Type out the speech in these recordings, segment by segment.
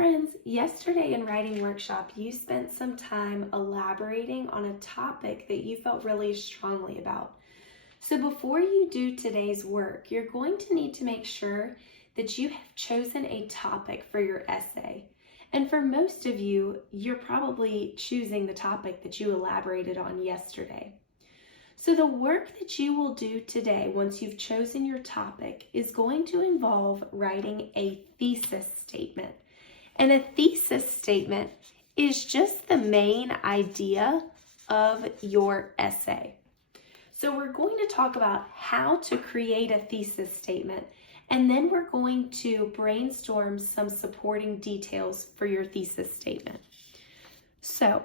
friends, yesterday in writing workshop, you spent some time elaborating on a topic that you felt really strongly about. So before you do today's work, you're going to need to make sure that you have chosen a topic for your essay. And for most of you, you're probably choosing the topic that you elaborated on yesterday. So the work that you will do today, once you've chosen your topic, is going to involve writing a thesis statement. And a thesis statement is just the main idea of your essay. So we're going to talk about how to create a thesis statement, and then we're going to brainstorm some supporting details for your thesis statement. So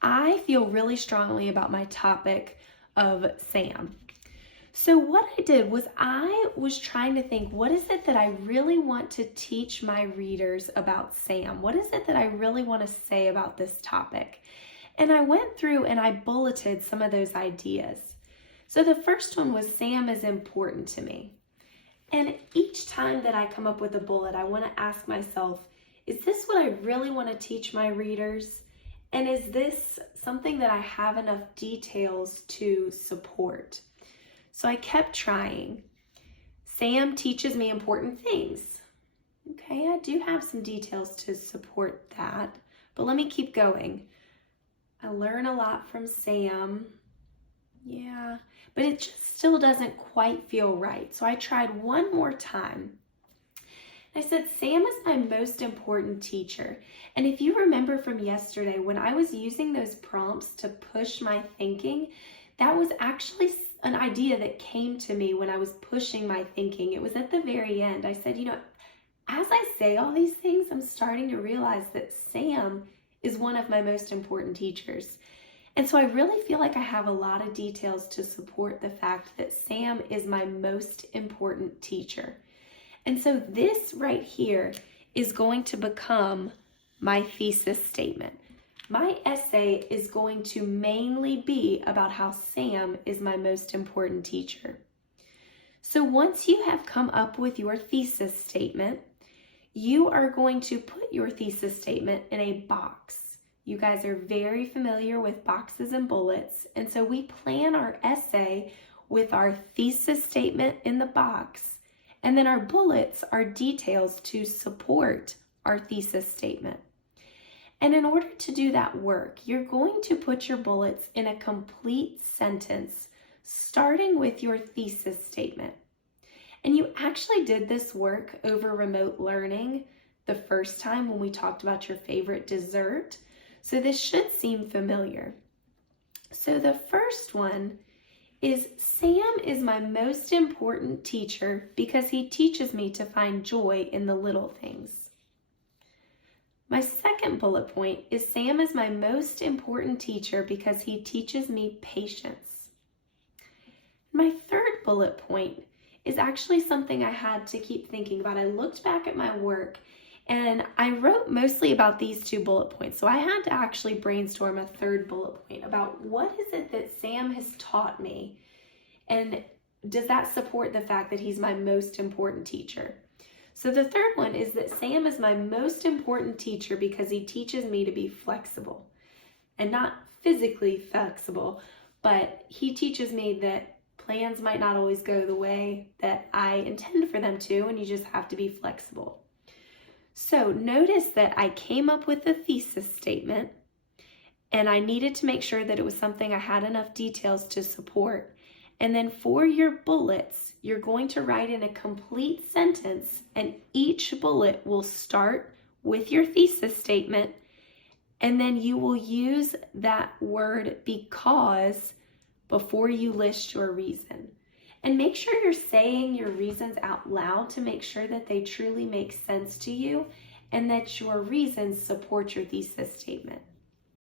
I feel really strongly about my topic of Sam. So what I did was I was trying to think, what is it that I really want to teach my readers about Sam? What is it that I really want to say about this topic? And I went through and I bulleted some of those ideas. So the first one was Sam is important to me. And each time that I come up with a bullet, I want to ask myself, is this what I really want to teach my readers? And is this something that I have enough details to support? So I kept trying. Sam teaches me important things. Okay, I do have some details to support that, but let me keep going. I learn a lot from Sam. Yeah, but it just still doesn't quite feel right. So I tried one more time. I said, Sam is my most important teacher. And if you remember from yesterday, when I was using those prompts to push my thinking, that was actually an idea that came to me when I was pushing my thinking. It was at the very end. I said, as I say all these things, I'm starting to realize that Sam is one of my most important teachers. And so I really feel like I have a lot of details to support the fact that Sam is my most important teacher. And so this right here is going to become my thesis statement. My essay is going to mainly be about how Sam is my most important teacher. So once you have come up with your thesis statement, you are going to put your thesis statement in a box. You guys are very familiar with boxes and bullets, and so we plan our essay with our thesis statement in the box. And then our bullets are details to support our thesis statement. And in order to do that work, you're going to put your bullets in a complete sentence, starting with your thesis statement. And you actually did this work over remote learning the first time when we talked about your favorite dessert. So this should seem familiar. So the first one is Sam is my most important teacher because he teaches me to find joy in the little things. My second bullet point is Sam is my most important teacher because he teaches me patience. My third bullet point is actually something I had to keep thinking about. I looked back at my work and I wrote mostly about these two bullet points. So I had to actually brainstorm a third bullet point about what is it that Sam has taught me, and does that support the fact that he's my most important teacher? So the third one is that Sam is my most important teacher because he teaches me to be flexible, and not physically flexible, but he teaches me that plans might not always go the way that I intend for them to, and you just have to be flexible. So notice that I came up with a thesis statement, and I needed to make sure that it was something I had enough details to support. And then for your bullets, you're going to write in a complete sentence, and each bullet will start with your thesis statement, and then you will use that word because before you list your reason. And make sure you're saying your reasons out loud to make sure that they truly make sense to you and that your reasons support your thesis statement.